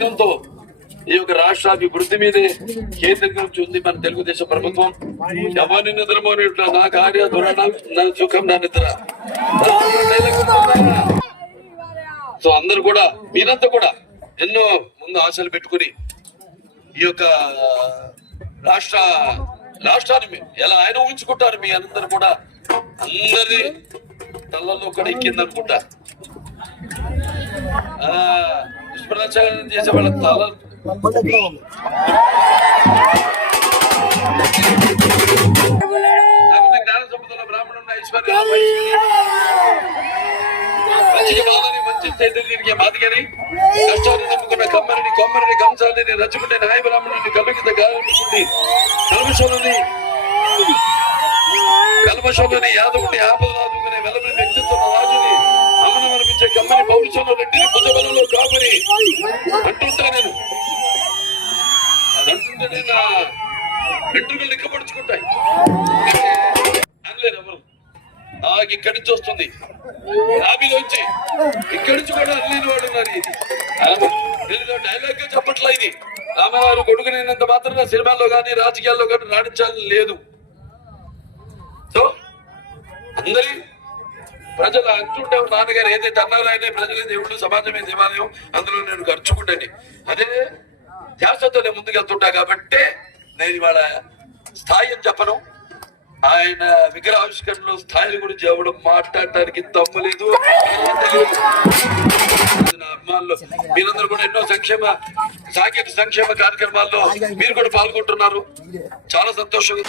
వేగంతో ఈ యొక్క రాష్ట్ర అభివృద్ధి మీదే కేంద్రీకరించి ఉంది మన తెలుగుదేశం ప్రభుత్వం. ఎవరిని నిద్రపోయినట్లు నా కార్య నా సుఖం నా నిద్ర. సో అందరు కూడా మీరంతా కూడా ఎన్నో ముందు ఆశలు పెట్టుకుని ఈ యొక్క రాష్ట్రాన్ని ఎలా ఆయన ఊహించుకుంటారు. మీ అందరు కూడా అందరి తలలో కూడా ఎక్కిందనుకుంటా. దుష్ప్రచారం చేసే వాళ్ళ తల జ్ఞాన సంపదలో బ్రాహ్మణున్న ఐశ్వర్య మంచిగా బాధని మంచి చేతులు తిరిగే బాధగాని కష్టాన్ని నమ్ముకున్న కమ్మరిని కొమ్మరిని కంసాలని రచ్చుకుంటే నాయ బ్రాహ్మణుని కలుగిత గాలిని కల్మషంలోని యాదవుని ఆపదలాదుకునే వెలబడి వ్యక్తిత్వం రాజుని అమనం అనిపించే కమ్మని పౌరుషంలో రెడ్డిని భుజబలంలో కాపుని అంటుంటా నేను. అది అంటుంటేనే నా వెంట్రుకలు నిక్కపడుచుకుంటాయి. అనలేరు ఎవరు. ఇక్కడి నుంచి వస్తుంది రాబీలోంచి, ఇక్కడి నుంచి కూడా అనలేని వాడు ఉన్నారు. ఇది డైలాగ్ చెప్పట్లా. ఇది రామగారు కొడుకునేంత మాత్రం సినిమాల్లో కానీ రాజకీయాల్లో కానీ రాణించాలని లేదు. సో అందరి ప్రజలు అంటుంటే నాన్నగారు ఏదైతే అన్నారో ఆయన ప్రజలే దేవుడు, సమాజమే దేవాలయం, అందులో నేను ఖర్చుకుంటాను. అదే ధ్యాసతో నేను ముందుకెళ్తుంటా కాబట్టి నేను ఇవాళ స్థాయి అని చెప్పను. ఆయన విగ్రహావిష్కరణలో స్థాయిల గురించి ఎవడం మాట్లాడటానికి తమ్మలేదు. నా అభిమానులు మీరందరూ కూడా ఎన్నో సాంఘిక సంక్షేమ కార్యక్రమాల్లో మీరు కూడా పాల్గొంటున్నారు. చాలా సంతోషంగా